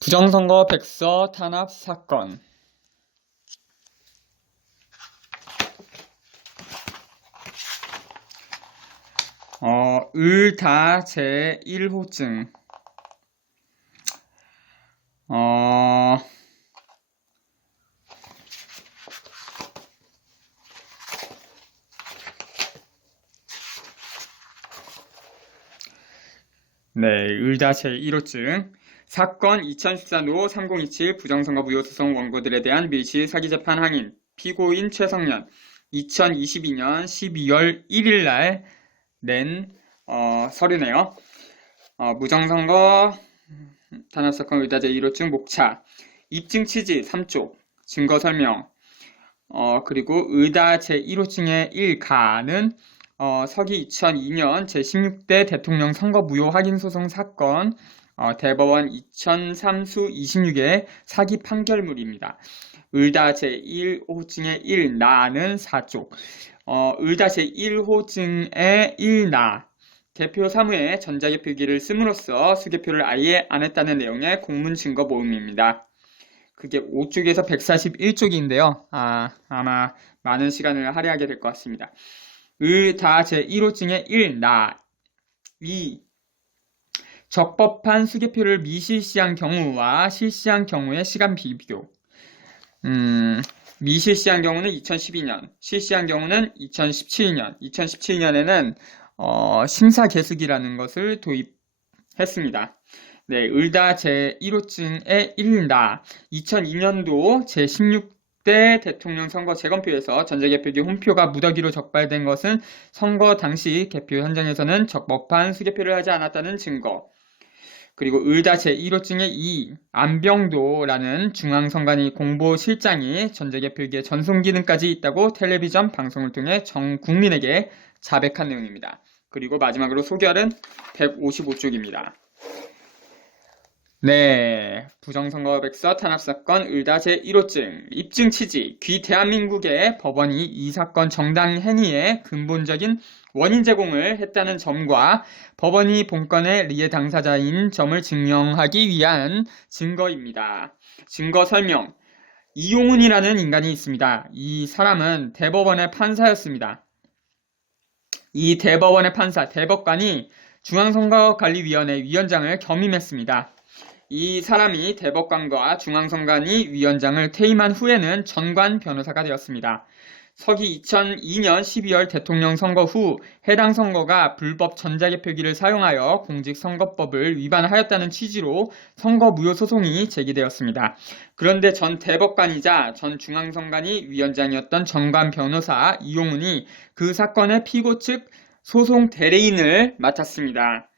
부정선거 백서 탄압 사건. 을다 제1호증. 네, 을다 제1호증. 사건 2014노 3027 부정선거 무효소송 원고들에 대한 밀실 사기재판 항인 피고인 최성년 2022년 12월 1일 날 낸 서류네요. 무정선거 탄압사건 을다 제1호증 목차 입증 취지 3쪽 증거 설명 그리고 을다 제1호증의 1가는 서기 2002년 제16대 대통령 선거 무효 확인 소송 사건 대법원 2003수 26의 사기 판결물입니다. 을다 제1호증의 1나는 4쪽. 을다 제1호증의 1나 개표 사무에 전자개표기를 씀으로써 수개표를 아예 안 했다는 내용의 공문 증거 모음입니다. 그게 5쪽에서 141쪽인데요. 아마 많은 시간을 할애하게 될 것 같습니다. 을다 제1호증의 1나 2. 적법한 수개표를 미실시한 경우와 실시한 경우의 시간 비교. 미실시한 경우는 2012년, 실시한 경우는 2017년. 2017년에는 심사 계승이라는 것을 도입했습니다. 네, 을다 제1호증의 1나 2002년도 제16대 대통령 선거 재검표에서 전자개표기 홈표가 무더기로 적발된 것은 선거 당시 개표 현장에서는 적법한 수개표를 하지 않았다는 증거. 그리고 을다 제1호증의 2 안병도라는 중앙선관위 공보실장이 전자개표기에 전송 기능까지 있다고 텔레비전 방송을 통해 전 국민에게 자백한 내용입니다. 그리고 마지막으로 소결은 155쪽입니다. 네, 부정선거백서 탄압사건 을다 제1호증 입증 취지 귀 대한민국의 법원이 이 사건 정당 행위의 근본적인 원인 제공을 했다는 점과 법원이 본건의 리해 당사자인 점을 증명하기 위한 증거입니다. 증거 설명. 이용훈이라는 인간이 있습니다. 이 사람은 대법원의 판사였습니다. 이 대법원의 판사, 대법관이 중앙선거관리위원회 위원장을 겸임했습니다. 이 사람이 대법관과 중앙선관위 위원장을 퇴임한 후에는 전관 변호사가 되었습니다. 서기 2002년 12월 대통령 선거 후 해당 선거가 불법 전자개표기를 사용하여 공직선거법을 위반하였다는 취지로 선거 무효 소송이 제기되었습니다. 그런데 전 대법관이자 전 중앙선관위 위원장이었던 전관 변호사 이용훈이 그 사건의 피고 측 소송 대리인을 맡았습니다.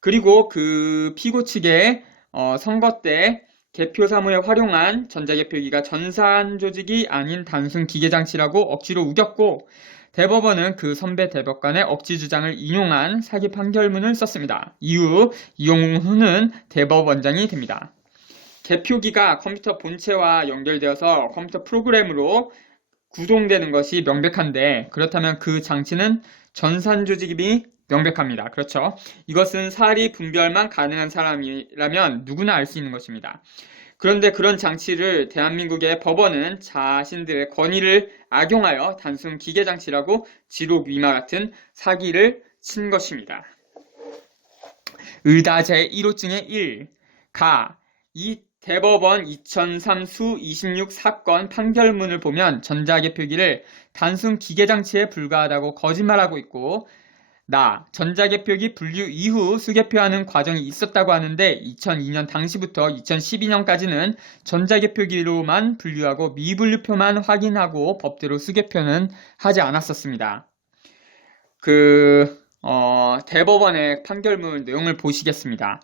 그리고 그 피고 측의 선거 때 개표 사무에 활용한 전자개표기가 전산 조직이 아닌 단순 기계장치라고 억지로 우겼고 대법원은 그 선배 대법관의 억지 주장을 인용한 사기 판결문을 썼습니다. 이후 이용훈은 대법원장이 됩니다. 개표기가 컴퓨터 본체와 연결되어서 컴퓨터 프로그램으로 구동되는 것이 명백한데 그렇다면 그 장치는 전산 조직이 명백합니다. 그렇죠? 이것은 사리 분별만 가능한 사람이라면 누구나 알 수 있는 것입니다. 그런데 그런 장치를 대한민국의 법원은 자신들의 권위를 악용하여 단순 기계장치라고 지록 위마 같은 사기를 친 것입니다. 을다 제1호증의 1. 이 대법원 2003수 26 사건 판결문을 보면 전자개표기를 단순 기계장치에 불과하다고 거짓말하고 있고 전자개표기 분류 이후 수개표하는 과정이 있었다고 하는데 2002년 당시부터 2012년까지는 전자개표기로만 분류하고 미분류표만 확인하고 법대로 수개표는 하지 않았었습니다. 대법원의 판결문 내용을 보시겠습니다.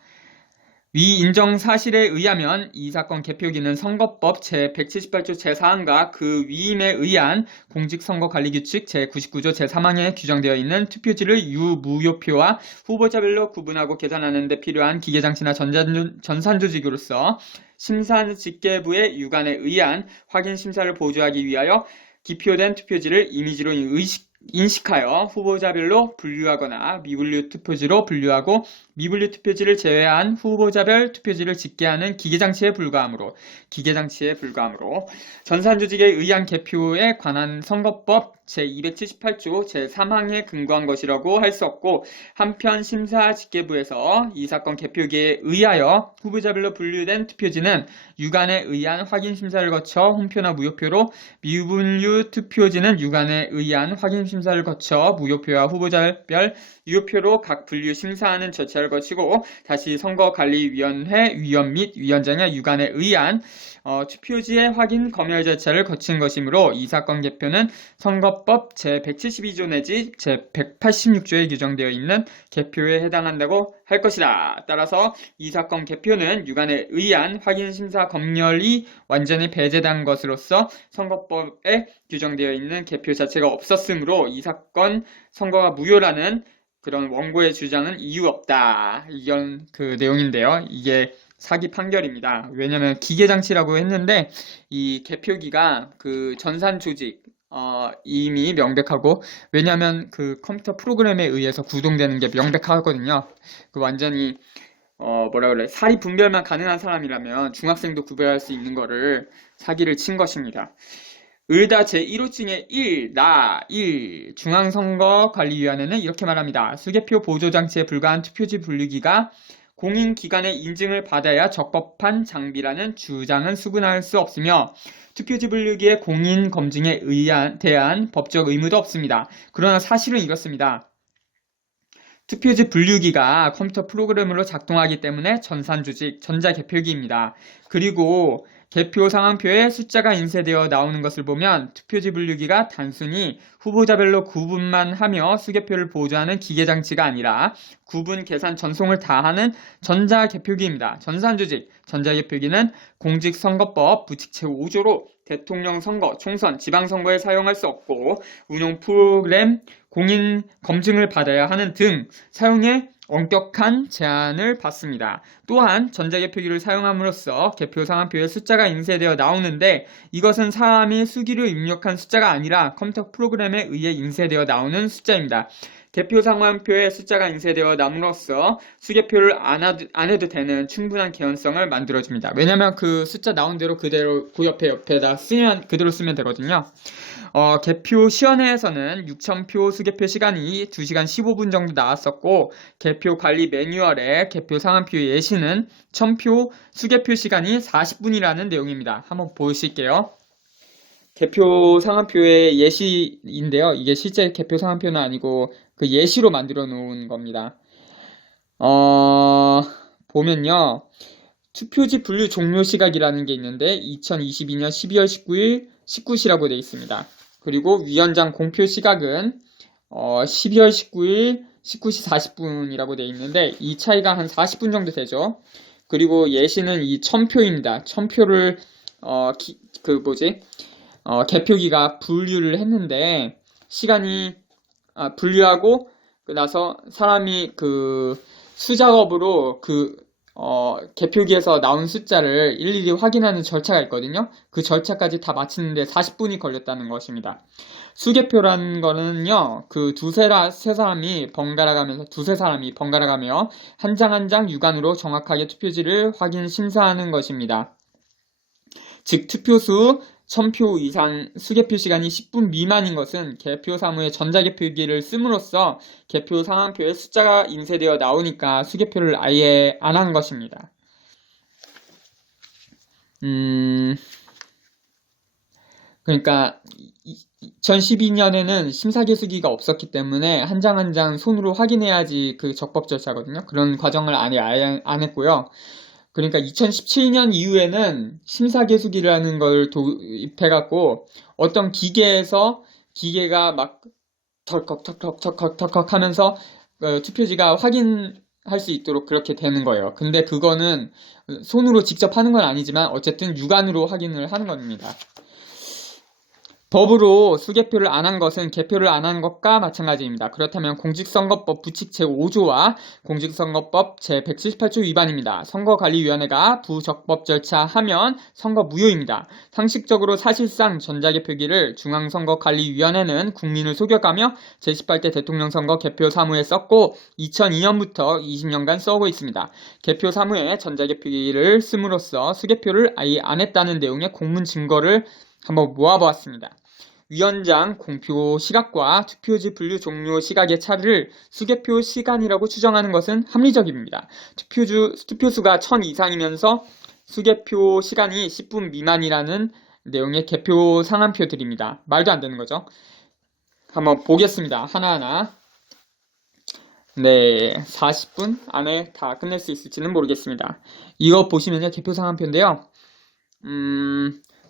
위 인정 사실에 의하면 이 사건 개표기는 선거법 제178조 제4항과 그 위임에 의한 공직선거관리규칙 제99조 제3항에 규정되어 있는 투표지를 유무효표와 후보자별로 구분하고 계산하는 데 필요한 기계장치나 전산조직으로서 심사집계부의 유관에 의한 확인심사를 보조하기 위하여 기표된 투표지를 이미지로 인식하여 후보자별로 분류하거나 미분류 투표지로 분류하고 미분류 투표지를 제외한 후보자별 투표지를 집계 하는 기계장치에 불과하므로 전산조직에 의한 개표에 관한 선거법 제278조 제3항에 근거한 것이라고 할 수 없고, 한편 심사집계부에서 이 사건 개표기에 의하여 후보자별로 분류된 투표지는 유관에 의한 확인 심사를 거쳐 홈표나 무효표로, 미분류 투표지는 유관에 의한 확인 심사를 거쳐 무효표와 후보자별 유효표로 각 분류 심사하는 절차를 거치고 다시 선거관리위원회 위원 및 위원장의 유관에 의한 투표지의 확인 검열 절차를 거친 것이므로 이 사건 개표는 선거법 제172조 내지 제186조에 규정되어 있는 개표에 해당한다고 할 것이다. 따라서 이 사건 개표는 유관에 의한 확인 심사 검열이 완전히 배제된 것으로서 선거법에 규정되어 있는 개표 자체가 없었으므로 이 사건 선거가 무효라는 그런 원고의 주장은 이유 없다. 이런 그 내용인데요. 이게 사기 판결입니다. 왜냐면 기계장치라고 했는데 이 개표기가 그 전산 조직 이미 명백하고, 왜냐면 그 컴퓨터 프로그램에 의해서 구동되는 게 명백하거든요. 그 완전히 사리 분별만 가능한 사람이라면 중학생도 구별할 수 있는 거를 사기를 친 것입니다. 을다 제1호증의 1 중앙선거관리위원회는 이렇게 말합니다. 수개표 보조장치에 불과한 투표지 분류기가 공인기관의 인증을 받아야 적법한 장비라는 주장은 수긍할 수 없으며 투표지 분류기의 공인 검증에 대한 법적 의무도 없습니다. 그러나 사실은 이렇습니다. 투표지 분류기가 컴퓨터 프로그램으로 작동하기 때문에 전산조직, 전자개표기입니다. 그리고 개표 상황표에 숫자가 인쇄되어 나오는 것을 보면 투표지 분류기가 단순히 후보자별로 구분만 하며 수개표를 보조하는 기계장치가 아니라 구분, 계산, 전송을 다 하는 전자개표기입니다. 전산조직, 전자개표기는 공직선거법 부칙 제5조로 대통령 선거, 총선, 지방선거에 사용할 수 없고 운용 프로그램 공인 검증을 받아야 하는 등 사용에 엄격한 제한을 받습니다. 또한 전자개표기를 사용함으로써 개표 상황표에 숫자가 인쇄되어 나오는데 이것은 사람이 수기로 입력한 숫자가 아니라 컴퓨터 프로그램에 의해 인쇄되어 나오는 숫자입니다. 개표 상황표에 숫자가 인쇄되어 남으로써 수개표를 안 해도 되는 충분한 개연성을 만들어줍니다. 왜냐면 그 숫자 나온 대로 그대로 그 옆에다 그대로 쓰면 되거든요. 개표 시연회에서는 6,000표 수개표 시간이 2시간 15분 정도 나왔었고, 개표 관리 매뉴얼에 개표 상황표 예시는 1,000표 수개표 시간이 40분이라는 내용입니다. 한번 보실게요. 개표 상황표의 예시인데요. 이게 실제 개표 상황표는 아니고 그 예시로 만들어 놓은 겁니다. 보면요. 투표지 분류 종료 시각이라는 게 있는데 2022년 12월 19일 19시라고 되어 있습니다. 그리고 위원장 공표 시각은 12월 19일 19시 40분이라고 되어 있는데 이 차이가 한 40분 정도 되죠. 그리고 예시는 이 1,000표입니다. 1,000표를 개표기가 분류를 했는데 시간이 분류하고 나서 사람이 그 수작업으로 개표기에서 나온 숫자를 일일이 확인하는 절차가 있거든요. 그 절차까지 다 마치는데 40분이 걸렸다는 것입니다. 수개표라는 거는요, 그 두세 사람이 번갈아 가며 한 장 한 장 유관으로 정확하게 투표지를 확인 심사하는 것입니다. 즉 투표수 1,000표 이상 수개표 시간이 10분 미만인 것은 개표 사무에 전자개표기를 씀으로써 개표 상황표에 숫자가 인쇄되어 나오니까 수개표를 아예 안 한 것입니다. 그러니까 2012년에는 심사계수기가 없었기 때문에 한 장 한 장 손으로 확인해야지 그 적법 절차거든요. 그런 과정을 아예 안 했고요. 그러니까 2017년 이후에는 심사계수기라는 걸 도입해갖고 어떤 기계가 막 덜컥 하면서 투표지가 확인할 수 있도록 그렇게 되는 거예요. 근데 그거는 손으로 직접 하는 건 아니지만 어쨌든 육안으로 확인을 하는 겁니다. 법으로 수개표를 안 한 것은 개표를 안 한 것과 마찬가지입니다. 그렇다면 공직선거법 부칙 제5조와 공직선거법 제178조 위반입니다. 선거관리위원회가 부적법 절차하면 선거 무효입니다. 상식적으로 사실상 전자개표기를 중앙선거관리위원회는 국민을 속여가며 제18대 대통령 선거 개표 사무에 썼고 2002년부터 20년간 써오고 있습니다. 개표 사무에 전자개표기를 씀으로써 수개표를 아예 안 했다는 내용의 공문 증거를 한번 모아보았습니다. 위원장 공표 시각과 투표지 분류 종료 시각의 차를 수개표 시간이라고 추정하는 것은 합리적입니다. 투표수가 1000 이상이면서 수개표 시간이 10분 미만이라는 내용의 개표 상한표들입니다. 말도 안 되는 거죠. 한번 보겠습니다. 하나하나. 네, 40분 안에 다 끝낼 수 있을지는 모르겠습니다. 이거 보시면요, 개표 상한표인데요.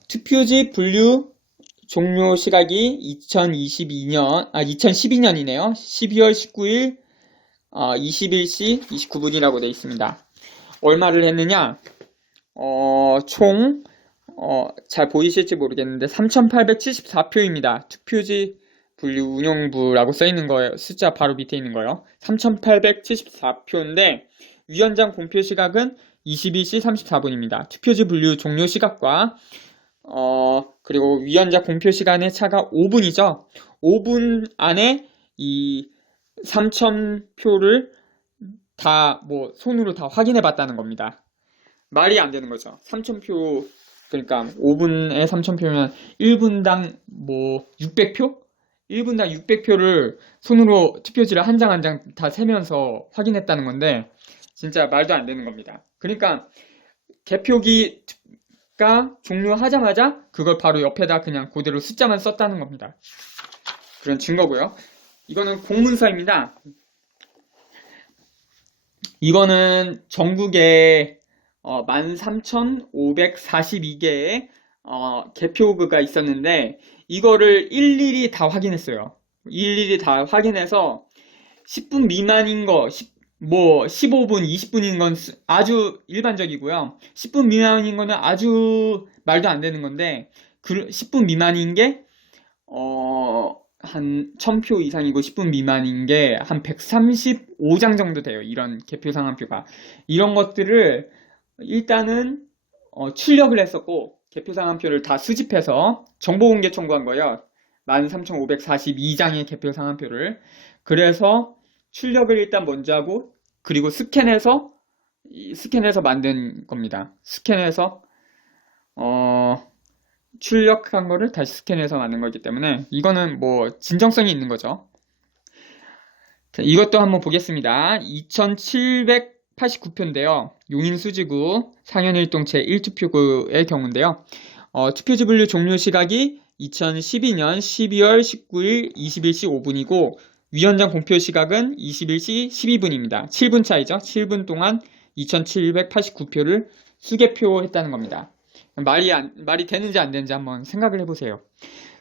투표지 분류 종료 시각이 2012년이네요. 12월 19일 21시 29분이라고 되어 있습니다. 얼마를 했느냐? 총 잘 보이실지 모르겠는데 3,874표입니다. 투표지 분류 운영부라고 써 있는 거예요. 숫자 바로 밑에 있는 거예요. 3,874표인데 위원장 공표 시각은 22시 34분입니다. 투표지 분류 종료 시각과 그리고 위원장 공표 시간의 차가 5분이죠. 5분 안에 이 3,000표를 다 손으로 다 확인해 봤다는 겁니다. 말이 안 되는 거죠. 3,000표, 그러니까 5분에 3,000표면 1분당 600표? 1분당 600표를 손으로 투표지를 한 장 한 장 다 세면서 확인했다는 건데 진짜 말도 안 되는 겁니다. 그러니까 개표기가 종료하자마자 그걸 바로 옆에다 그냥 그대로 숫자만 썼다는 겁니다. 그런 증거고요. 이거는 공문서입니다. 이거는 전국에 13,542개의 개표구가 있었는데 이거를 일일이 다 확인했어요. 일일이 다 확인해서 10분 미만인 거, 15분, 20분인 건 아주 일반적이고요. 10분 미만인 거는 아주 말도 안 되는 건데 10분 미만인 게 한 1000표 이상이고 10분 미만인 게 한 135장 정도 돼요. 이런 개표 상한표가. 이런 것들을 일단은 출력을 했었고 개표 상한표를 다 수집해서 정보공개 청구한 거예요. 13,542장의 개표 상한표를. 그래서 출력을 일단 먼저 하고 그리고 스캔해서 만든 겁니다. 스캔해서 출력한 거를 다시 스캔해서 만든 거기 때문에 이거는 진정성이 있는 거죠. 자, 이것도 한번 보겠습니다. 2,789표인데요. 용인수지구 상현일동 제1투표구의 경우인데요. 투표지 분류 종료 시각이 2012년 12월 19일 21시 5분이고 위원장 공표 시각은 21시 12분입니다. 7분 차이죠. 7분 동안 2,789표를 수개표했다는 겁니다. 말이 되는지 안 되는지 한번 생각을 해보세요.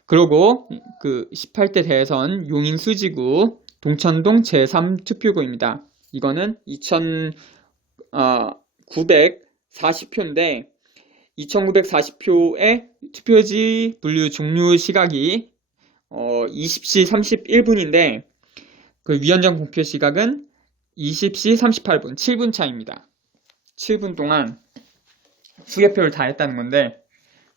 그리고 그 18대 대선 용인 수지구 동천동 제3투표구입니다. 이거는 2,940표인데 2,940표의 투표지 분류 종료 시각이 20시 31분인데 그 위원장 공표 시각은 20시 38분, 7분 차입니다. 7분 동안 수개표를 다 했다는 건데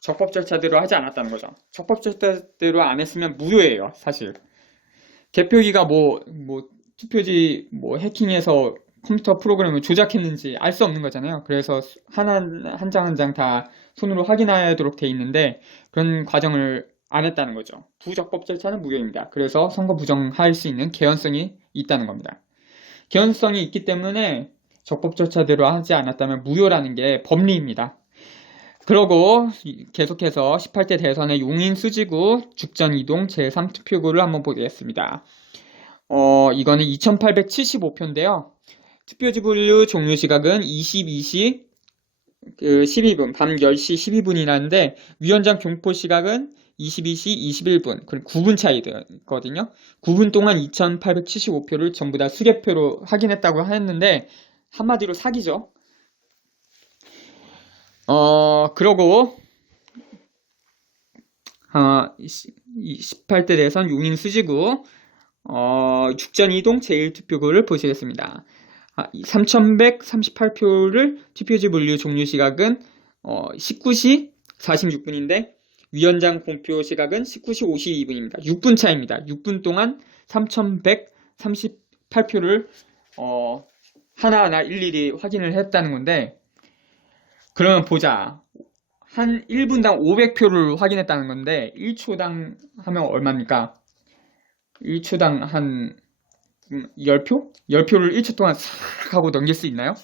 적법 절차대로 하지 않았다는 거죠. 적법 절차대로 안 했으면 무효예요, 사실. 개표기가 투표지 해킹해서 컴퓨터 프로그램을 조작했는지 알 수 없는 거잖아요. 그래서 한 장 한 장 다 손으로 확인하도록 돼 있는데 그런 과정을 안 했다는 거죠. 부적법 절차는 무효입니다. 그래서 선거 부정할 수 있는 개연성이 있다는 겁니다. 개연성이 있기 때문에 적법 절차대로 하지 않았다면 무효라는 게 법리입니다. 그러고 계속해서 18대 대선의 용인 수지구 죽전 이동 제3투표구를 한번 보겠습니다. 이거는 2,875표인데요. 투표지 분류 종료 시각은 22시 12분, 밤 10시 12분이라는데 위원장 경포 시각은 22시 21분, 그럼 9분 차이거든요. 9분 동안 2,875표를 전부 다 수개표로 확인했다고 했는데 한마디로 사기죠. 그러고 18대 대선 용인 수지구 죽전 이동 제1투표구를 보시겠습니다. 3,138표를 투표지 분류 종료 시각은 19시 46분인데 위원장 공표 시각은 19시 52분입니다. 6분 차입니다. 6분 동안 3,138표를 하나하나 일일이 확인을 했다는 건데, 그러면 보자. 한 1분당 500표를 확인했다는 건데 1초당 하면 얼마입니까? 1초당 한 10표? 10표를 1초 동안 싹 하고 넘길 수 있나요?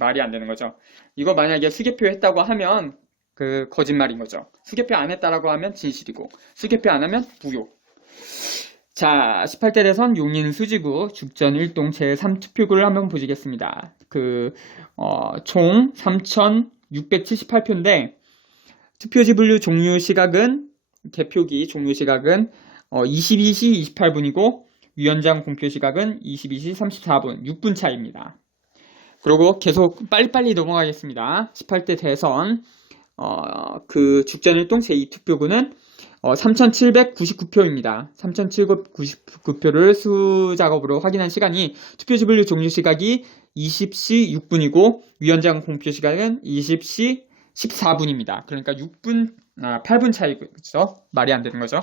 말이 안 되는 거죠. 이거 만약에 수개표 했다고 하면 그 거짓말인 거죠. 수개표 안 했다라고 하면 진실이고, 수개표 안 하면 무효. 자, 18대 대선 용인 수지구 죽전 1동 제3투표구를 한번 보시겠습니다. 총 3,678표인데 투표지 분류 종료 시각은, 개표기 종료 시각은 22시 28분이고 위원장 공표 시각은 22시 34분, 6분 차입니다. 그리고 계속 빨리빨리 넘어가겠습니다. 18대 대선 죽전 1동 제2투표구는 3,799표입니다. 3,799표를 수작업으로 확인한 시간이 투표지 분류 종료 시각이 20시 6분이고 위원장 공표 시각은 20시 14분입니다. 그러니까 8분 차이죠. 말이 안 되는 거죠.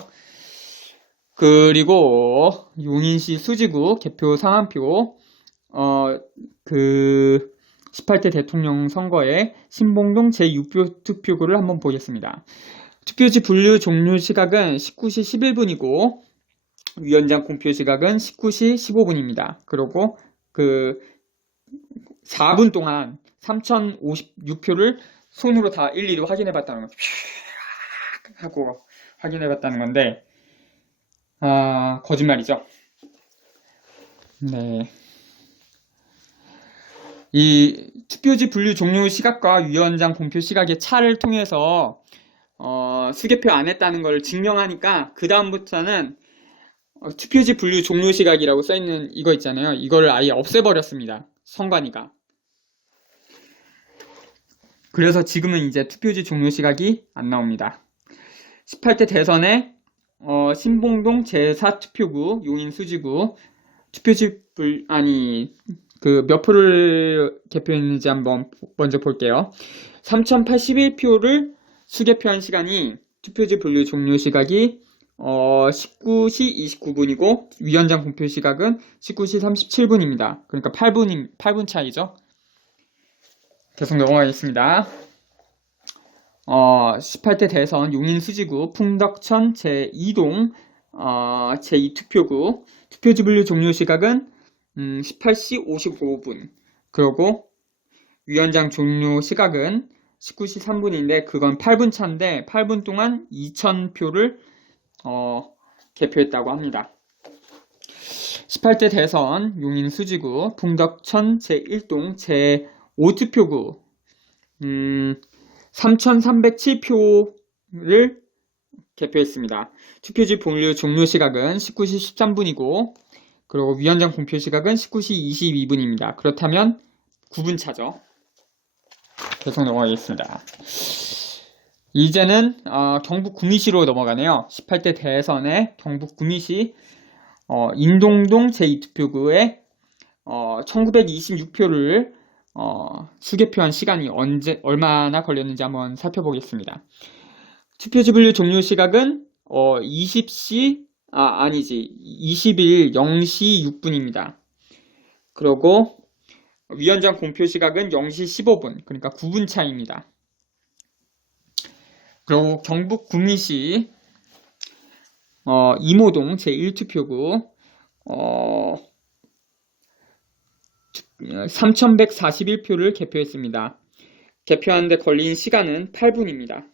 그리고 용인시 수지구 개표 상한표 18대 대통령 선거에 신봉동 제6표 투표구를 한번 보겠습니다. 투표지 분류 종료 시각은 19시 11분이고 위원장 공표 시각은 19시 15분입니다. 그리고 4분 동안 3,056표를 손으로 다 일일이 확인해봤다는 거죠. 하고 확인해봤다는 건데, 거짓말이죠. 네. 이 투표지 분류 종료 시각과 위원장 공표 시각의 차를 통해서 수개표 안 했다는 걸 증명하니까 그 다음부터는 투표지 분류 종료 시각이라고 써있는 이거 있잖아요. 이거를 아예 없애버렸습니다. 선관위가. 그래서 지금은 이제 투표지 종료 시각이 안 나옵니다. 18대 대선에 신봉동 제4투표구 용인 수지구 투표지 몇 표를 개표했는지 한번 먼저 볼게요. 3,081표를 수개표한 시간이 투표지 분류 종료 시각이 19시 29분이고 위원장 공표 시각은 19시 37분입니다. 그러니까 8분 차이죠. 계속 넘어가겠습니다. 18대 대선 용인 수지구 풍덕천 제2동 제2투표구 투표지 분류 종료 시각은 18시 55분. 그리고 위원장 종료 시각은 19시 3분인데 그건 8분 차인데 8분 동안 2,000표를 개표했다고 합니다. 18대 대선 용인 수지구 풍덕천 제1동 제5투표구 3,307표를 개표했습니다. 투표지 분류 종료 시각은 19시 13분이고 그리고 위원장 공표 시각은 19시 22분입니다. 그렇다면 9분 차죠. 계속 넘어가겠습니다. 이제는 경북 구미시로 넘어가네요. 18대 대선의 경북 구미시 인동동 제2투표구에 1926표를 수개표한 시간이 얼마나 걸렸는지 한번 살펴보겠습니다. 투표지 분류 종료 시각은 20일 0시 6분입니다. 그리고 위원장 공표 시각은 0시 15분, 그러니까 9분 차입니다. 그리고 경북 구미시 이모동 제1투표구 3,141표를 개표했습니다. 개표하는데 걸린 시간은 8분입니다.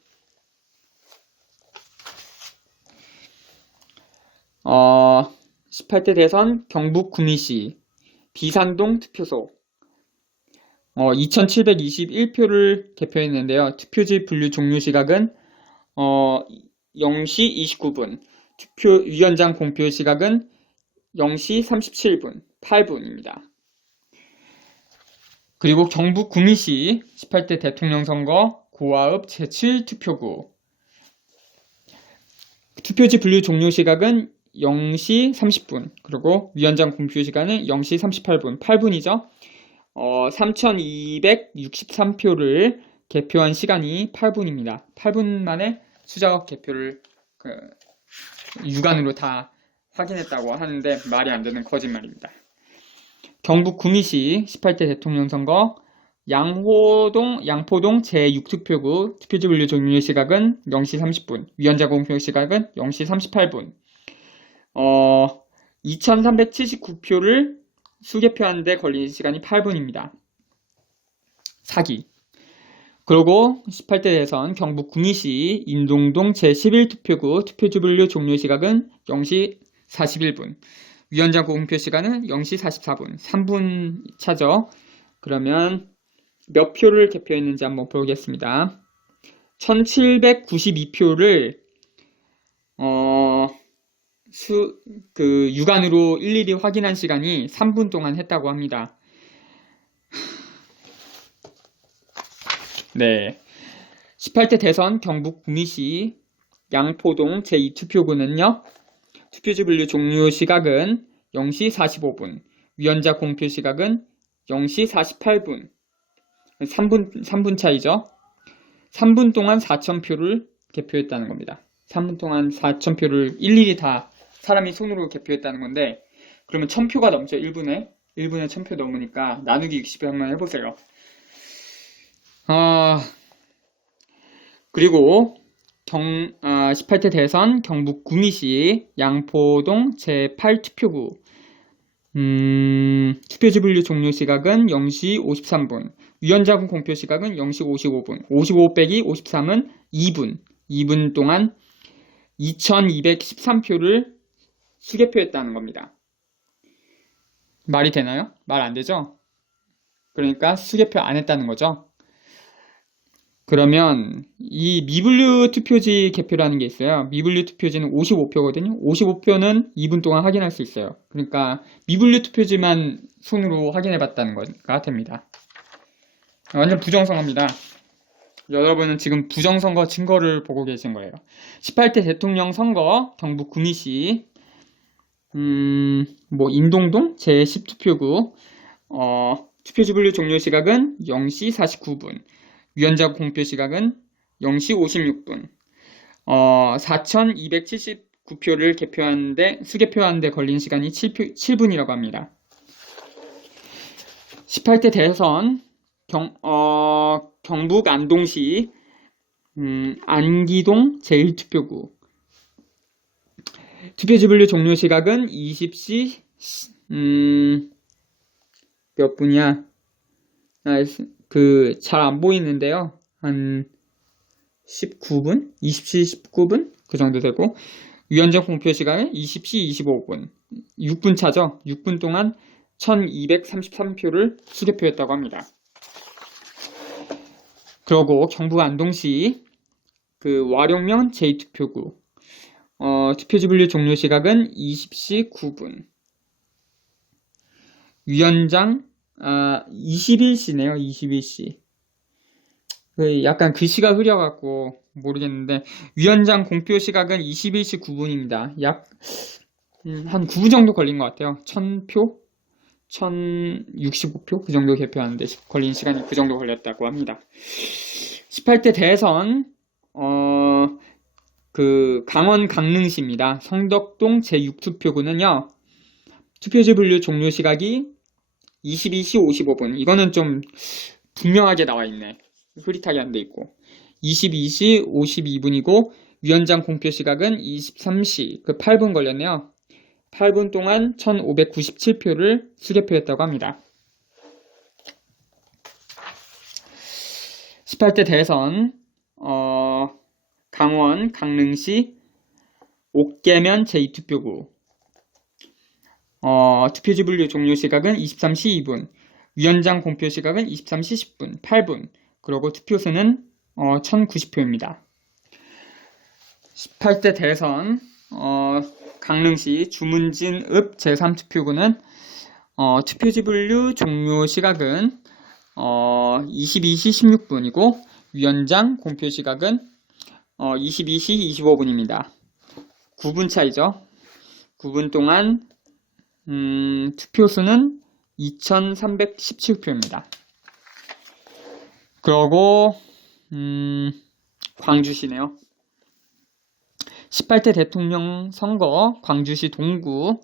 18대 대선 경북 구미시 비산동 투표소 2,721표를 개표했는데요. 투표지 분류 종료 시각은 0시 29분, 위원장 공표 시각은 0시 37분, 8분입니다. 그리고 경북 구미시 18대 대통령 선거 고아읍 제7투표구 투표지 분류 종료 시각은 0시 30분, 그리고 위원장 공표 시간은 0시 38분, 8분이죠. 3,263표를 개표한 시간이 8분입니다. 8분 만에 수작 개표를 육안으로 다 확인했다고 하는데 말이 안 되는 거짓말입니다. 경북 구미시 18대 대통령 선거 양포동 제6투표구 투표지 분류 종료 시각은 0시 30분, 위원장 공표 시각은 0시 38분. 2,379표를 수개표하는 데 걸린 시간이 8분입니다. 사기. 그리고 18대 대선 경북 구미시 인동동 제11투표구 투표지 분류 종료 시각은 0시 41분, 위원장 공표 시간은 0시 44분, 3분 차죠. 그러면 몇 표를 개표했는지 한번 보겠습니다. 1,792표를 육안으로 일일이 확인한 시간이 3분 동안 했다고 합니다. 네. 18대 대선 경북 구미시 양포동 제2투표구는요. 투표지 분류 종료 시각은 0시 45분, 위원장 공표 시각은 0시 48분, 3분 차이죠. 3분 동안 4,000표를 개표했다는 겁니다. 3분 동안 4,000표를 일일이 다 사람이 손으로 개표했다는 건데, 그러면 1,000표가 넘죠. 1분에 1,000표 넘으니까 나누기 60을 한번 해보세요. 그리고 18대 대선 경북 구미시 양포동 제8투표구 투표지 분류 종료 시각은 0시 53분, 위원장 공표 시각은 0시 55분, 55 빼기 53은 2분 동안 2,213표를 수개표했다는 겁니다. 말이 되나요? 말 안 되죠? 그러니까 수개표 안 했다는 거죠. 그러면 이 미분류 투표지 개표라는 게 있어요. 미분류 투표지는 55표거든요. 55표는 2분 동안 확인할 수 있어요. 그러니까 미분류 투표지만 손으로 확인해 봤다는 거가 됩니다. 완전 부정선거입니다. 여러분은 지금 부정선거 증거를 보고 계신 거예요. 18대 대통령 선거 경북 구미시 인동동 제10투표구 투표지 분류 종료 시각은 0시 49분, 위원장 공표 시각은 0시 56분, 4,279표를 수개표하는데 걸린 시간이 7분이라고 합니다. 18대 대선 경북 안동시 안기동 제1투표구 투표지 분류 종료 시각은 20시 몇 분이야? 잘 안 보이는데요. 한 19분? 20시 19분? 그 정도 되고, 위원장 공표 시간은 20시 25분. 6분 차죠? 6분 동안 1,233표를 수개표했다고 합니다. 그리고 경북 안동시 와룡면 제2투표구 투표지 분류 종료 시각은 20시 9분. 위원장 21시네요. 21시. 약간 글씨가 흐려갖고 모르겠는데 위원장 공표 시각은 21시 9분입니다. 약 한 9분 정도 걸린 것 같아요. 1,000표? 1,065표? 그 정도 개표하는데 걸린 시간이 그 정도 걸렸다고 합니다. 18대 대선 강원 강릉시입니다. 성덕동 제6투표구는요. 투표지 분류 종료 시각이 22시 55분. 이거는 좀 분명하게 나와 있네. 흐릿하게 안 돼 있고. 22시 52분이고 위원장 공표 시각은 23시 8분 걸렸네요. 8분 동안 1,597표를 수개표했다고 합니다. 18대 대선 강원 강릉시 옥계면 제2투표구 투표지 분류 종료 시각은 23시 2분, 위원장 공표 시각은 23시 10분, 8분, 그리고 투표수는 1,090표입니다. 18대 대선 강릉시 주문진읍 제3투표구는 투표지 분류 종료 시각은 22시 16분이고 위원장 공표 시각은 22시 25분입니다. 9분 차이죠. 9분 동안 투표수는 2317표입니다. 그러고 광주시네요. 18대 대통령 선거 광주시 동구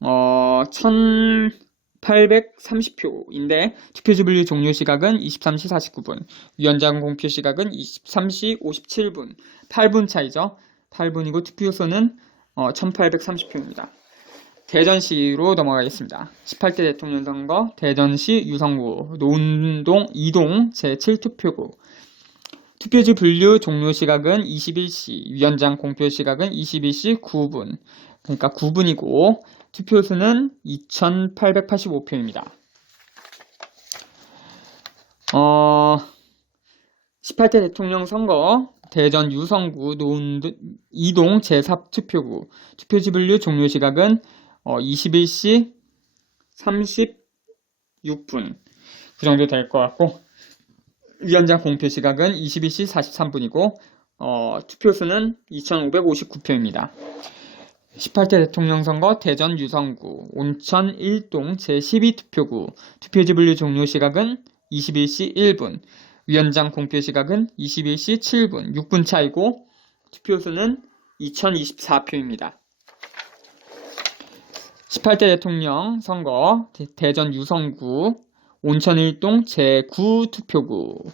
1830표인데 투표지 분류 종료 시각은 23시 49분, 위원장 공표 시각은 23시 57분, 8분 차이죠. 8분이고 투표수는 1830표입니다. 대전시로 넘어가겠습니다. 18대 대통령 선거 대전시 유성구 논동 2동 제7투표구 투표지 분류 종료 시각은 21시, 위원장 공표 시각은 21시 9분, 그러니까 9분이고 투표수는 2885표입니다. 18대 대통령 선거 대전 유성구 논동 2동 제4투표구 투표지 분류 종료 시각은 21시 36분 그 정도 될 것 같고 위원장 공표 시각은 21시 43분이고 투표수는 2559표입니다. 18대 대통령 선거 대전 유성구 온천 1동 제12투표구 투표지 분류 종료 시각은 21시 1분, 위원장 공표 시각은 21시 7분, 6분 차이고 투표수는 2024표입니다. 18대 대통령 선거 대전 유성구 온천 1동 제9투표구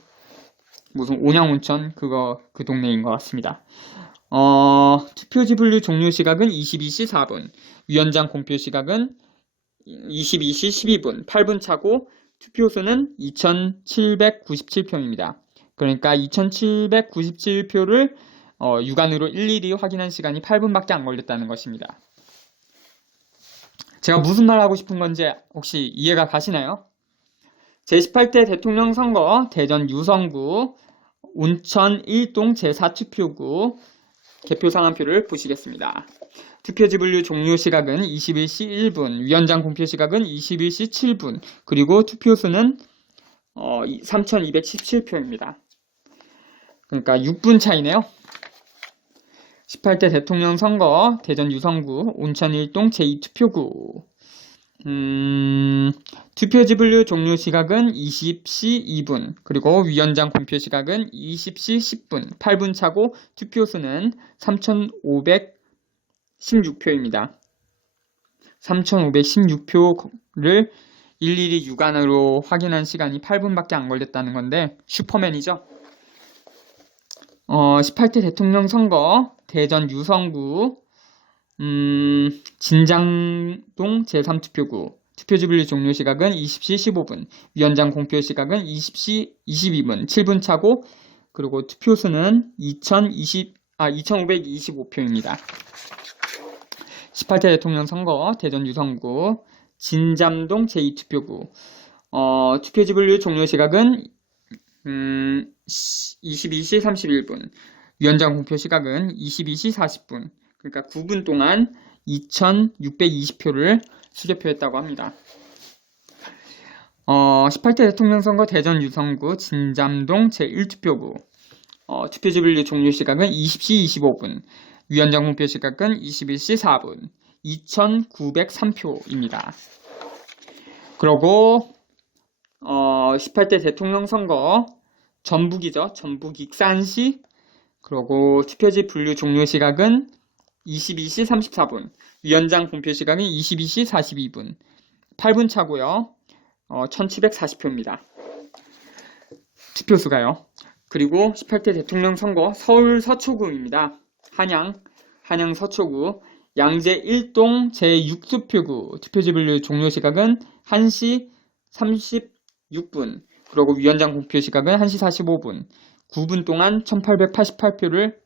무슨 온양온천 그 동네인 것 같습니다. 투표지 분류 종료 시각은 22시 4분, 위원장 공표 시각은 22시 12분, 8분 차고 투표수는 2797표입니다. 그러니까 2797표를 육안으로 일일이 확인한 시간이 8분밖에 안 걸렸다는 것입니다. 제가 무슨 말 하고 싶은 건지 혹시 이해가 가시나요? 제18대 대통령 선거 대전 유성구 온천 1동 제4투표구 개표 상한표를 보시겠습니다. 투표지 분류 종료 시각은 21시 1분, 위원장 공표 시각은 21시 7분, 그리고 투표수는 3217표입니다. 그러니까 6분 차이네요. 18대 대통령 선거 대전 유성구 온천 1동 제2투표구 투표지 분류 종료 시각은 20시 2분, 그리고 위원장 공표 시각은 20시 10분, 8분 차고 투표수는 3516표입니다. 3516표를 일일이 육안으로 확인한 시간이 8분밖에 안 걸렸다는 건데 슈퍼맨이죠. 18대 대통령 선거 대전 유성구 진장동 제3투표구 투표지 분류 종료 시각은 20시 15분, 위원장 공표 시각은 20시 22분, 7분 차고 그리고 투표수는 2525표입니다. 18대 대통령 선거 대전 유성구 진잠동 제2투표구 투표지 분류 종료 시각은 22시 31분, 위원장 공표 시각은 22시 40분, 그러니까 9분 동안 2620표를 수개표했다고 합니다. 18대 대통령 선거 대전 유성구 진잠동 제1투표구 투표지 분류 종료 시각은 20시 25분, 위원장 공표 시각은 21시 4분, 2903표입니다. 그리고 18대 대통령 선거 전북이죠. 전북 익산시 그리고 투표지 분류 종료 시각은 22시 34분, 위원장 공표 시각은 22시 42분, 8분 차고요. 1740표입니다. 투표수가요. 그리고 18대 대통령 선거 서울 서초구입니다. 한양 서초구 양재 1동 제6투표구 투표지 분류 종료 시각은 1시 36분, 그리고 위원장 공표 시각은 1시 45분, 9분 동안 1880표를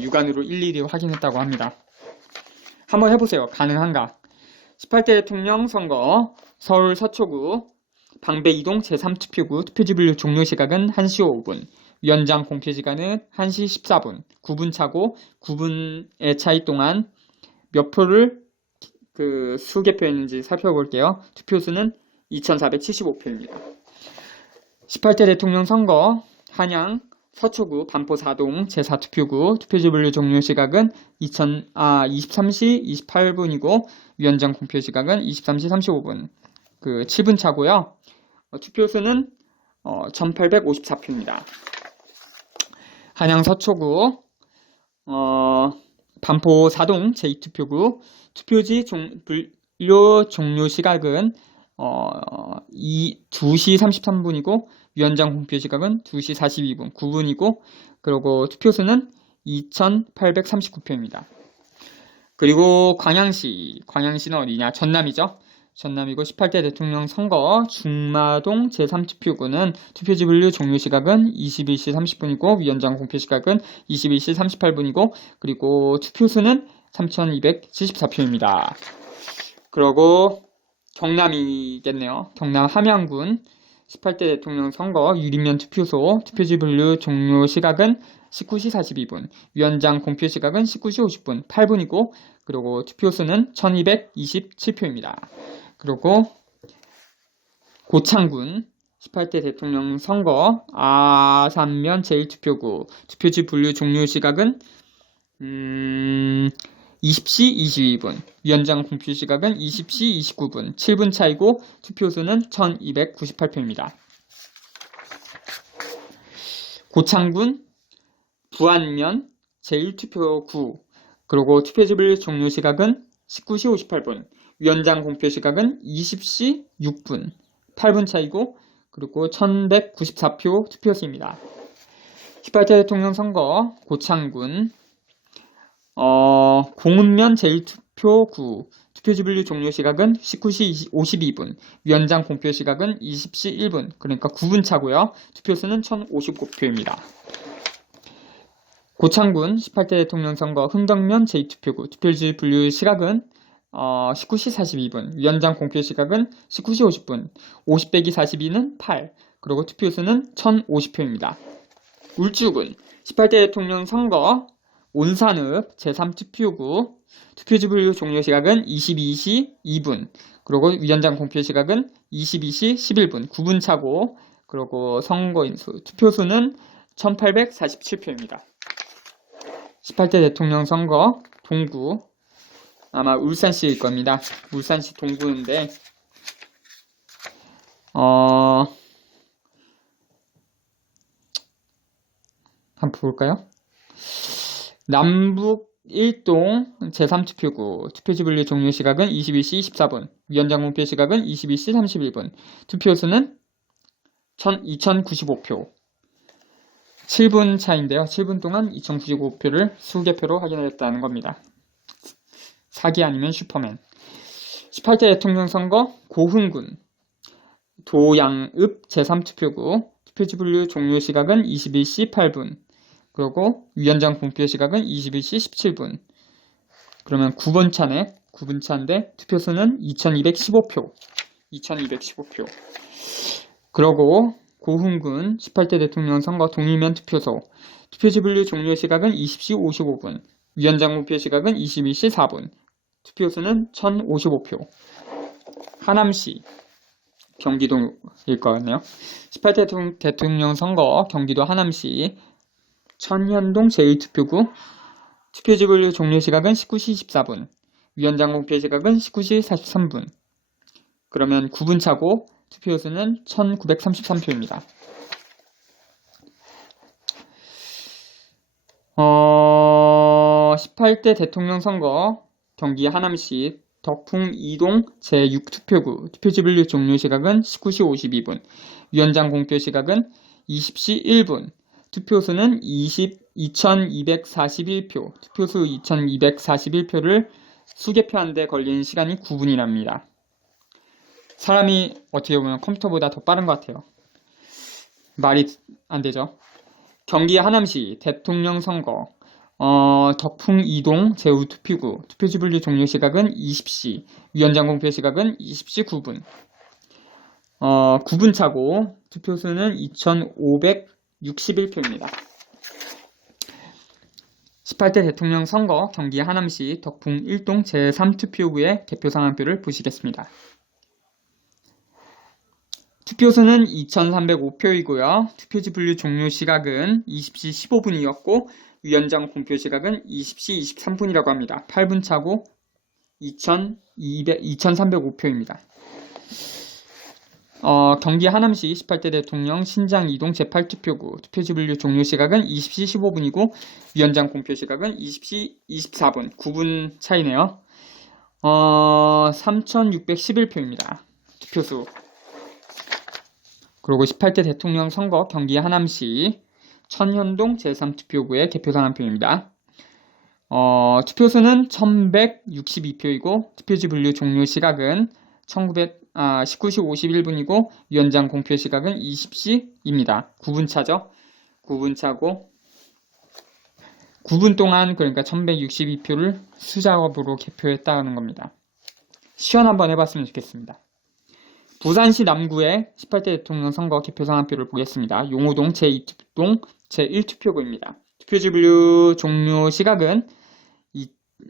육안으로 일일이 확인했다고 합니다. 한번 해보세요. 가능한가? 18대 대통령 선거 서울 서초구 방배 2동 제3투표구 투표지 분류 종료 시각은 1시 5분, 위원장 공표 시간은 1시 14분, 9분 차고 9분의 차이 동안 몇 표를 수개표했는지 살펴볼게요. 투표수는 2475표입니다. 18대 대통령 선거 한양 서초구 반포 4동 제4투표구 투표지 분류 종료 시각은 23시 28분이고 위원장 공표 시각은 23시 35분. 7분 차고요. 투표수는 1854표입니다. 한양 서초구 반포 4동 제2투표구 투표지 분류 종료 시각은 2시 33분이고 위원장 공표 시각은 2시 42분 9분이고 그리고 투표수는 2839표입니다. 그리고 광양시는 어디냐? 전남이죠. 전남이고 18대 대통령 선거 중마동 제3투표구는 투표지 분류 종료 시각은 21시 30분이고 위원장 공표 시각은 21시 38분이고 그리고 투표수는 3274표입니다. 그리고 경남이겠네요. 경남 함양군 18대 대통령 선거 유림면 투표소 투표지 분류 종료 시각은 19시 42분, 위원장 공표 시각은 19시 50분 8분이고 그리고 투표수는 1227표입니다. 그리고 고창군 18대 대통령 선거 아산면 제1투표구 투표지 분류 종료 시각은 20시 22분, 위원장 공표 시각은 20시 29분, 7분 차이고 투표수는 1298표입니다. 고창군 부안면 제1투표구 그리고 투표지 분류 종료 시각은 19시 58분, 위원장 공표 시각은 20시 6분, 8분 차이고 그리고 1194표 투표수입니다. 18대 대통령 선거 고창군 공읍면 제1투표구 투표지 분류 종료 시각은 19시 52분, 위원장 공표 시각은 20시 1분, 그러니까 9분 차고요. 투표수는 1059표입니다. 고창군 18대 대통령 선거 흥덕면 제2투표구 투표지 분류 시각은 19시 42분, 위원장 공표 시각은 19시 50분, 50 빼기 42는 8, 그리고 투표수는 1050표입니다. 울주군 18대 대통령 선거 온산읍 제3투표구 투표지 분류 종료 시각은 22시 2분, 그리고 위원장 공표 시각은 22시 11분, 9분 차고, 그리고 선거인수, 투표수는 1847표입니다. 18대 대통령 선거 동구, 아마 울산시일 겁니다. 울산시 동구인데, 한번 볼까요? 남북 1동 제3투표구 투표지 분류 종료 시각은 21시 24분, 위원장 공표 시각은 21시 31분, 투표수는 2095표. 7분 차인데요. 7분 동안 2095표를 수개표로 확인했다는 겁니다. 사기 아니면 슈퍼맨. 18대 대통령 선거 고흥군 도양읍 제3투표구 투표지 분류 종료 시각은 21시 8분, 그리고 위원장 공표 시각은 21시 17분. 그러면 9분 차네. 9분 차인데 투표수는 2215표. 2215표. 그리고 고흥군 18대 대통령 선거 동일면 투표소 투표지 분류 종료 시각은 20시 55분. 위원장 공표 시각은 21시 4분. 투표수는 1055표. 하남시 경기도일 것 같네요. 18대 대통령 선거 경기도 하남시 천현동 제1투표구 투표지 분류 종료 시각은 19시 24분, 위원장 공표 시각은 19시 43분. 그러면 9분 차고 투표수는 1933표입니다. 18대 대통령 선거 경기 하남시 덕풍 2동 제6투표구 투표지 분류 종료 시각은 19시 52분, 위원장 공표 시각은 20시 1분, 투표수는 2241표, 투표수 2241표를 수개표하는데 걸린 시간이 9분이랍니다. 사람이 어떻게 보면 컴퓨터보다 더 빠른 것 같아요. 말이 안 되죠. 경기 하남시 대통령 선거 덕풍 2동 제5투표구 투표지 분류 종료 시각은 20시, 위원장 공표 시각은 20시 9분. 9분 차고 투표수는 2561표입니다. 18대 대통령 선거 경기 하남시 덕풍 1동 제3투표구의 개표 상황표를 보시겠습니다. 투표수는 2305표이고요. 투표지 분류 종료 시각은 20시 15분이었고 위원장 공표 시각은 20시 23분이라고 합니다. 8분 차고 2305표입니다. 경기 하남시 18대 대통령 신장 이동 제8투표구 투표지 분류 종료 시각은 20시 15분이고 위원장 공표 시각은 20시 24분 9분 차이네요. 3611표입니다. 투표수. 그리고 18대 대통령 선거 경기 하남시 천현동 제3투표구의 개표선 한 표입니다. 투표수는 1162표이고 투표지 분류 종료 시각은 19시 51분이고 위원장 공표 시각은 20시입니다. 9분 차죠. 9분 차고 9분 동안 그러니까 1162표를 수작업으로 개표했다는 겁니다. 시연 한번 해봤으면 좋겠습니다. 부산시 남구의 18대 대통령 선거 개표선 한 표를 보겠습니다. 용호동 제2동 제1투표구입니다. 투표지 분류 종료 시각은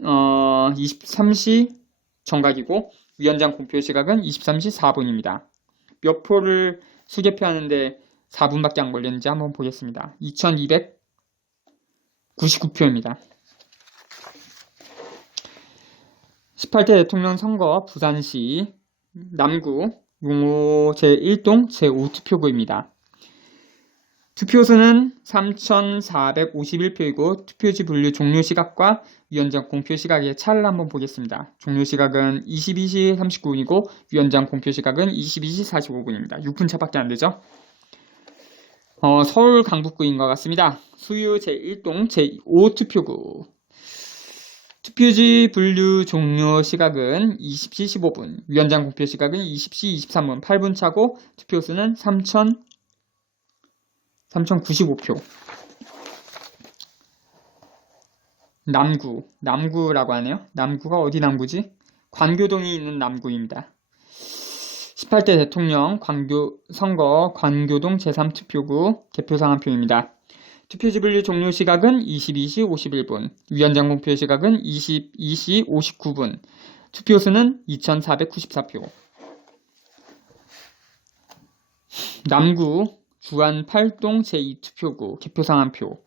23시 정각이고 위원장 공표 시각은 23시 4분입니다. 몇 표를 수개표하는데 4분밖에 안 걸렸는지 한번 보겠습니다. 2299표입니다. 18대 대통령 선거 부산시 남구 용호 제1동 제5투표구입니다. 투표수는 3451표이고 투표지 분류 종료 시각과 위원장 공표 시각의 차를 한번 보겠습니다. 종료 시각은 22시 39분이고 위원장 공표 시각은 22시 45분입니다. 6분 차밖에 안 되죠. 서울 강북구인 것 같습니다. 수유 제1동 제5투표구 투표지 분류 종료 시각은 20시 15분, 위원장 공표 시각은 20시 23분, 8분 차고 투표수는 3095표. 남구라고 하네요. 남구가 어디 남구지? 관교동이 있는 남구입니다. 18대 대통령 선거 관교동 제3투표구 개표상 한 표입니다. 투표지 분류 종료 시각은 22시 51분, 위원장 공표 시각은 22시 59분, 투표수는 2494표. 남구 주안 8동 제2투표구 개표상 한 표.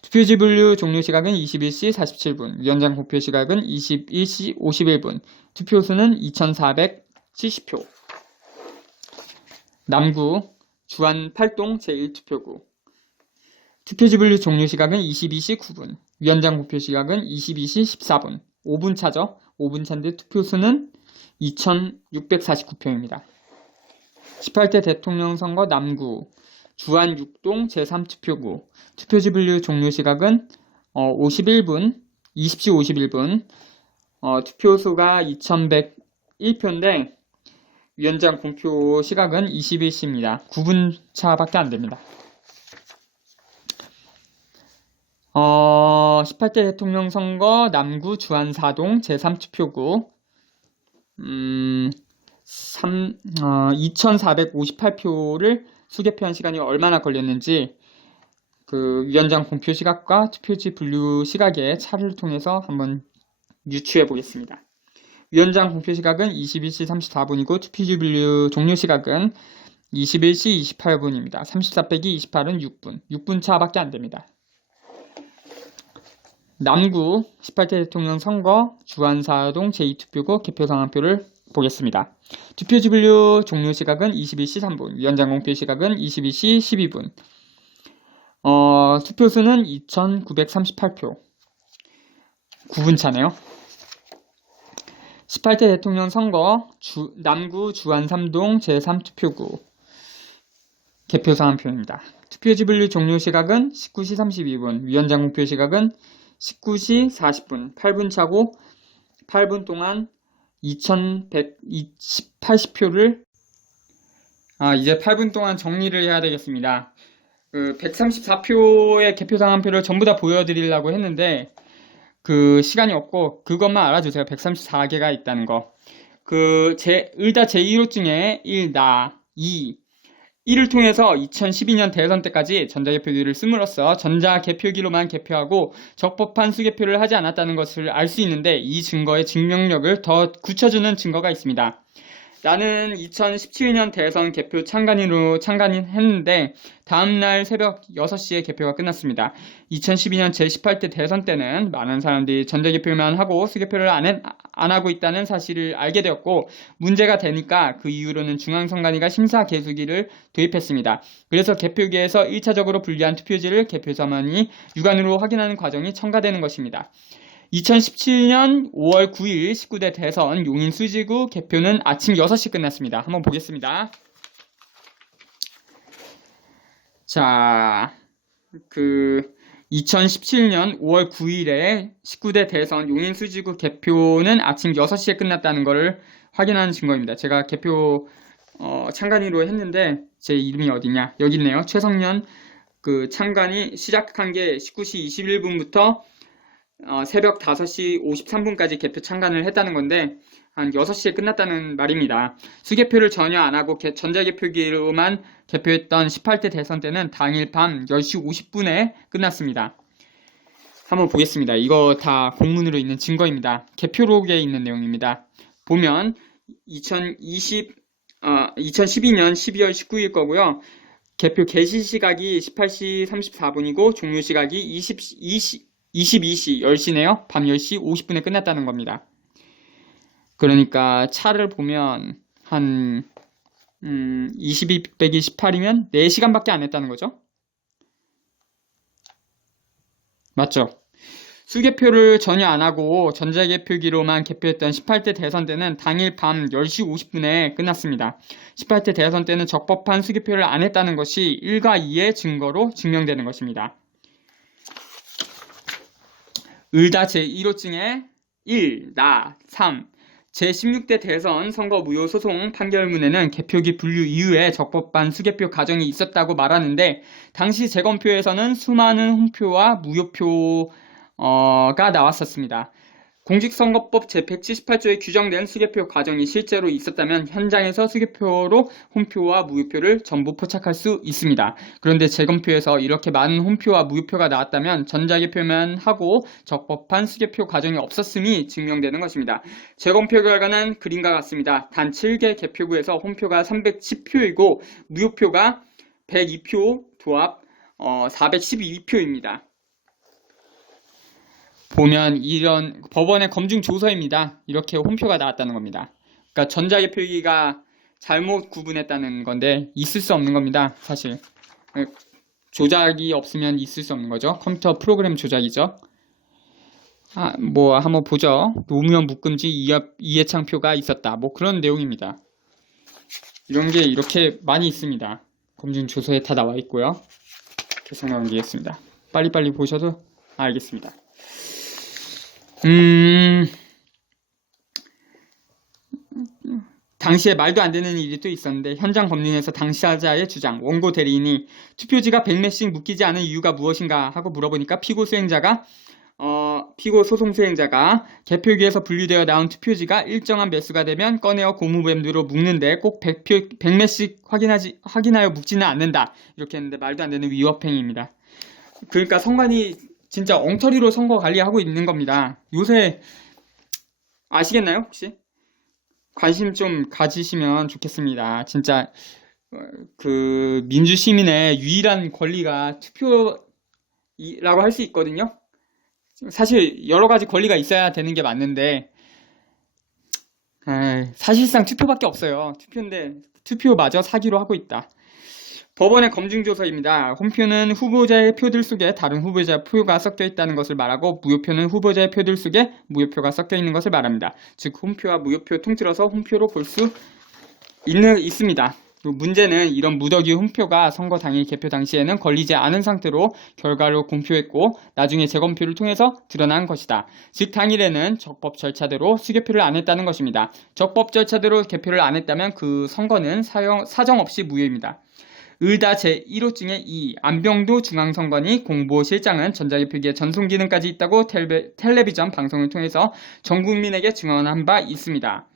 투표지 분류 종료 시각은 21시 47분, 위원장 공표 시각은 21시 51분, 투표수는 2470표. 남구 주안 8동 제1투표구 투표지 분류 종료 시각은 22시 9분, 위원장 공표 시각은 22시 14분, 5분 차죠. 5분 차인데 투표수는 2649표입니다. 18대 대통령 선거 남구 주안 6동 제3투표구 투표지 분류 종료 시각은 20시 51분 투표수가 2101표인데 위원장 공표 시각은 21시입니다. 9분 차밖에 안 됩니다. 18대 대통령 선거 남구 주안 4동 제3투표구 2458표를 수개표한 시간이 얼마나 걸렸는지 그 위원장 공표 시각과 투표지 분류 시각의 차를 통해서 한번 유추해 보겠습니다. 위원장 공표 시각은 21시 34분이고 투표지 분류 종료 시각은 21시 28분입니다. 34 빼기 28은 6분 차밖에 안 됩니다. 남구 18대 대통령 선거 주안사동 제2투표구 개표상 한 표를 보겠습니다. 투표지 분류 종료 시각은 21시 3분, 위원장 공표 시각은 22시 12분. 투표수는 2938표. 9분 차네요. 18대 대통령 선거 남구 주안 3동 제3투표구 개표상 한 표입니다. 투표지 분류 종료 시각은 19시 32분, 위원장 공표 시각은 19시 40분, 8분 차고 8분 동안 2180표를 이제 8분 동안 정리를 해야 되겠습니다. 134표의 개표상 한 표를 전부 다 보여드리려고 했는데 그 시간이 없고 그것만 알아주세요. 134개가 있다는 거. 을다 제1호증에 1, 2, 1을 통해서 2012년 대선 때까지 전자개표기를 씀으로써 전자개표기로만 개표하고 적법한 수개표를 하지 않았다는 것을 알 수 있는데 이 증거의 증명력을 더 굳혀주는 증거가 있습니다. 나는 2017년 대선 개표 참관했는데 다음날 새벽 6시에 개표가 끝났습니다. 2012년 제18대 대선 때는 많은 사람들이 전자개표만 하고 수개표를 안 하고 있다는 사실을 알게 되었고 문제가 되니까 그 이후로는 중앙선관위가 심사계수기를 도입했습니다. 그래서 개표기에서 1차적으로 분리한 투표지를 개표소만이 육안으로 확인하는 과정이 첨가되는 것입니다. 2017년 5월 9일 19대 대선 용인 수지구 개표는 아침 6시 끝났습니다. 한번 보겠습니다. 자, 2017년 5월 9일에 19대 대선 용인 수지구 개표는 아침 6시에 끝났다는 것을 확인하는 증거입니다. 제가 개표 참관인으로 했는데 제 이름이 어디냐? 여기 있네요. 최성년 참관이 시작한 게 19시 21분부터 새벽 5시 53분까지 개표 참관을 했다는 건데 한 6시에 끝났다는 말입니다. 수개표를 전혀 안 하고 전자개표기로만 개표했던 18대 대선 때는 당일 밤 10시 50분에 끝났습니다. 한번 보겠습니다. 이거 다 공문으로 있는 증거입니다. 개표록에 있는 내용입니다. 보면 2012년 12월 19일 거고요. 개표 개시 시각이 18시 34분이고 종료 시각이 22시 10시네요. 밤 10시 50분에 끝났다는 겁니다. 그러니까 차를 보면 한 22 빼기 18이면 4시간밖에 안 했다는 거죠. 맞죠? 수개표를 전혀 안 하고 전자개표기로만 개표했던 18대 대선 때는 당일 밤 10시 50분에 끝났습니다. 18대 대선 때는 적법한 수개표를 안 했다는 것이 1과 2의 증거로 증명되는 것입니다. 을다 제1호증에 1, 나, 3. 제16대 대선 선거 무효 소송 판결문에는 개표기 분류 이후에 적법한 수개표 과정이 있었다고 말하는데 당시 재검표에서는 수많은 혼표와 무효표가 나왔었습니다. 공직선거법 제178조에 규정된 수개표 과정이 실제로 있었다면 현장에서 수개표로 혼표와 무효표를 전부 포착할 수 있습니다. 그런데 재검표에서 이렇게 많은 혼표와 무효표가 나왔다면 전자개표만 하고 적법한 수개표 과정이 없었음이 증명되는 것입니다. 재검표 결과는 그림과 같습니다. 단 7개 개표구에서 혼표가 310표이고 무효표가 102표, 도합 412표입니다. 보면 이런 법원의 검증 조서입니다. 이렇게 혼표가 나왔다는 겁니다. 그러니까 전자개표기가 잘못 구분했다는 건데 있을 수 없는 겁니다. 사실 조작이 없으면 있을 수 없는 거죠. 컴퓨터 프로그램 조작이죠. 뭐 한번 보죠. 노무현 묵금지 이해창표가 있었다. 뭐 그런 내용입니다. 이런 게 이렇게 많이 있습니다. 검증 조서에 다 나와 있고요. 계속 넘기겠습니다. 빨리빨리 보셔도 알겠습니다. 당시에 말도 안 되는 일이 또 있었는데 현장 법률에서 당사자의 주장, 원고 대리인이 투표지가 100매씩 묶이지 않은 이유가 무엇인가 하고 물어보니까 피고 소송 수행자가 개표기에서 분리되어 나온 투표지가 일정한 매수가 되면 꺼내어 고무밴드로 묶는데 꼭 100매씩 확인하여 묶지는 않는다. 이렇게 했는데 말도 안 되는 위법행위입니다. 그러니까 선관위 진짜 엉터리로 선거 관리하고 있는 겁니다. 요새 아시겠나요? 혹시? 관심 좀 가지시면 좋겠습니다. 진짜 민주시민의 유일한 권리가 투표라고 할 수 있거든요. 사실 여러 가지 권리가 있어야 되는 게 맞는데 사실상 투표밖에 없어요. 투표인데 투표마저 사기로 하고 있다. 법원의 검증조서입니다. 혼표는 후보자의 표들 속에 다른 후보자의 표가 섞여 있다는 것을 말하고 무효표는 후보자의 표들 속에 무효표가 섞여 있는 것을 말합니다. 즉 혼표와 무효표 통틀어서 혼표로 볼 수 있습니다. 문제는 이런 무더기 혼표가 선거 당일 개표 당시에는 걸리지 않은 상태로 결과를 공표했고 나중에 재검표를 통해서 드러난 것이다. 즉 당일에는 적법 절차대로 수개표를 안 했다는 것입니다. 적법 절차대로 개표를 안 했다면 그 선거는 사정없이 무효입니다. 을다 제1호증의 2. 안병도 중앙선관위 공보실장은 전자개표기에 전송 기능까지 있다고 텔레비전 방송을 통해서 전 국민에게 증언한 바 있습니다.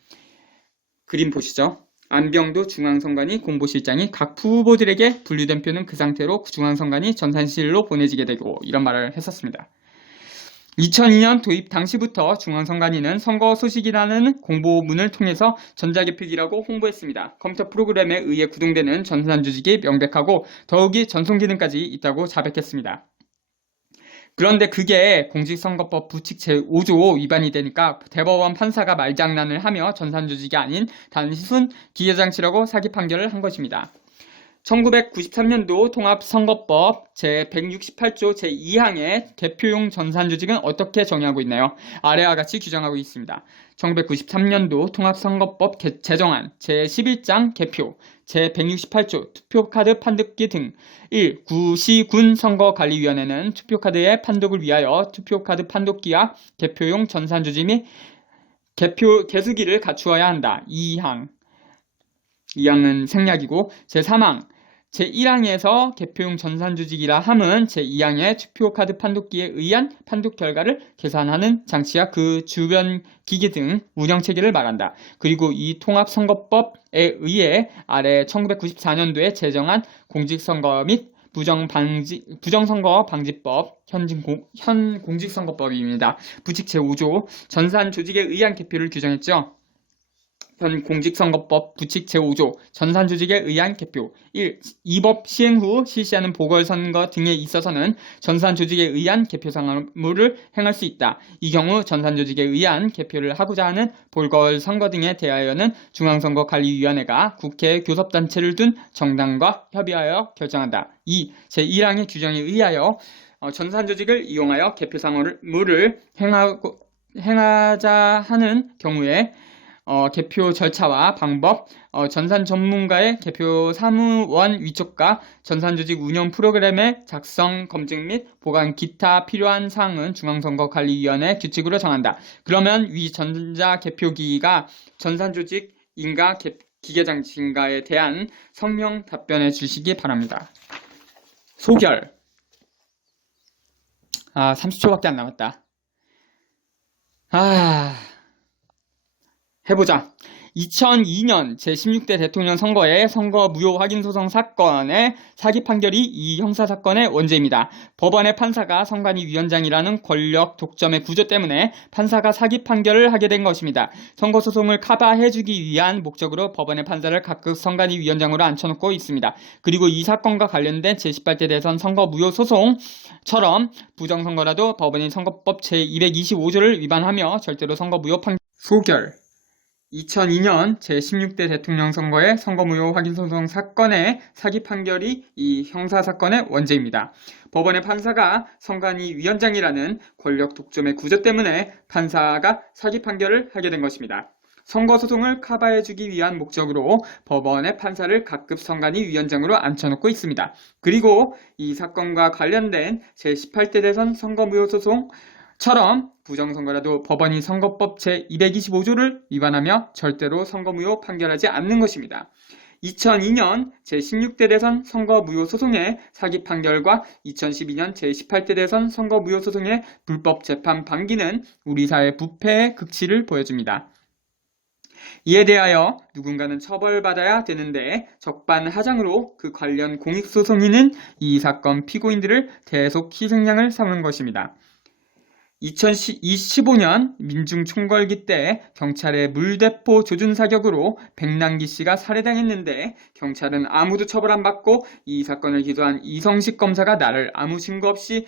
그림 보시죠. 안병도 중앙선관위 공보실장이 각 후보들에게 분류된 표는 그 상태로 중앙선관위 전산실로 보내지게 되고 이런 말을 했었습니다. 2002년 도입 당시부터 중앙선관위는 선거 소식이라는 공보문을 통해서 전자개표기라고 홍보했습니다. 컴퓨터 프로그램에 의해 구동되는 전산조직이 명백하고 더욱이 전송기능까지 있다고 자백했습니다. 그런데 그게 공직선거법 부칙 제5조 위반이 되니까 대법원 판사가 말장난을 하며 전산조직이 아닌 단순 기계장치라고 사기 판결을 한 것입니다. 1993년도 통합선거법 제168조 제2항의 개표용 전산조직은 어떻게 정의하고 있나요? 아래와 같이 규정하고 있습니다. 1993년도 통합선거법 제정안 제11장 개표 제168조 투표카드 판독기 등 1. 구시군 선거관리위원회는 투표카드의 판독을 위하여 투표카드 판독기와 개표용 전산조직 및 개수기를 갖추어야 한다. 2항은 생략이고 제3항 제1항에서 개표용 전산조직이라 함은 제2항의 투표카드 판독기에 의한 판독 결과를 계산하는 장치와 그 주변 기기 등 운영체계를 말한다. 그리고 이 통합선거법에 의해 아래 1994년도에 제정한 공직선거 및 부정선거 방지법 현 공직선거법입니다. 부칙 제5조 전산조직에 의한 개표를 규정했죠. 현 공직선거법 부칙 제5조 전산조직에 의한 개표 1. 이 법 시행 후 실시하는 보궐선거 등에 있어서는 전산조직에 의한 개표 사무를 행할 수 있다. 이 경우 전산조직에 의한 개표를 하고자 하는 보궐선거 등에 대하여는 중앙선거관리위원회가 국회 교섭단체를 둔 정당과 협의하여 결정한다. 2. 제1항의 규정에 의하여 전산조직을 이용하여 개표 사무를 행하자 하는 경우에 개표 절차와 방법, 전산 전문가의 개표 사무원 위촉과 전산조직 운영 프로그램의 작성, 검증 및 보관 기타 필요한 사항은 중앙선거관리위원회 규칙으로 정한다. 그러면 위 전자개표기가 전산조직인가 기계장치인가에 대한 성명 답변해 주시기 바랍니다. 소결. 30초밖에 안 남았다. 해보자. 2002년 제16대 대통령 선거의 선거 무효 확인 소송 사건의 사기 판결이 이 형사사건의 원죄입니다. 법원의 판사가 선관위위원장이라는 권력 독점의 구조 때문에 판사가 사기 판결을 하게 된 것입니다. 선거소송을 커버해주기 위한 목적으로 법원의 판사를 각급 선관위위원장으로 앉혀놓고 있습니다. 그리고 이 사건과 관련된 제18대 대선 선거 무효 소송처럼 부정선거라도 법원이 선거법 제225조를 위반하며 절대로 선거 무효 판결. 소결. 2002년 제16대 대통령 선거의 선거무효 확인소송 사건의 사기 판결이 이 형사사건의 원죄입니다. 법원의 판사가 선관위위원장이라는 권력 독점의 구조 때문에 판사가 사기 판결을 하게 된 것입니다. 선거소송을 커버해주기 위한 목적으로 법원의 판사를 각급 선관위위원장으로 앉혀놓고 있습니다. 그리고 이 사건과 관련된 제18대 대선 선거무효 소송처럼 부정선거라도 법원이 선거법 제225조를 위반하며 절대로 선거무효 판결하지 않는 것입니다. 2002년 제16대 대선 선거무효 소송의 사기 판결과 2012년 제18대 대선 선거무효 소송의 불법 재판 방기는 우리 사회 부패의 극치를 보여줍니다. 이에 대하여 누군가는 처벌받아야 되는데 적반하장으로 그 관련 공익소송인은 이 사건 피고인들을 대속 희생양을 삼은 것입니다. 2015년 민중총궐기 때 경찰의 물대포 조준 사격으로 백남기 씨가 살해당했는데 경찰은 아무도 처벌 안 받고 이 사건을 기소한 이성식 검사가 나를 아무 증거 없이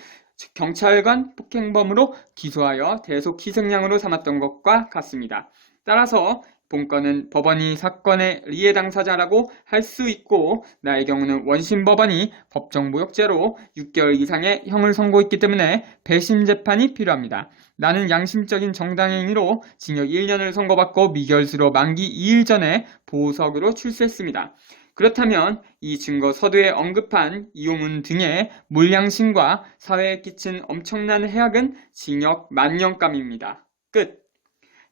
경찰관 폭행범으로 기소하여 대속 희생양으로 삼았던 것과 같습니다. 따라서 본건은 법원이 사건의 리해 당사자라고 할 수 있고 나의 경우는 원심법원이 법정모욕죄로 6개월 이상의 형을 선고했기 때문에 배심 재판이 필요합니다. 나는 양심적인 정당행위로 징역 1년을 선고받고 미결수로 만기 2일 전에 보석으로 출세했습니다. 그렇다면 이 증거 서두에 언급한 이용훈 등의 몰양심과 사회에 끼친 엄청난 해악은 징역 만년감입니다. 끝.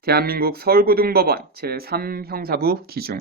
대한민국 서울고등법원 제3형사부 기중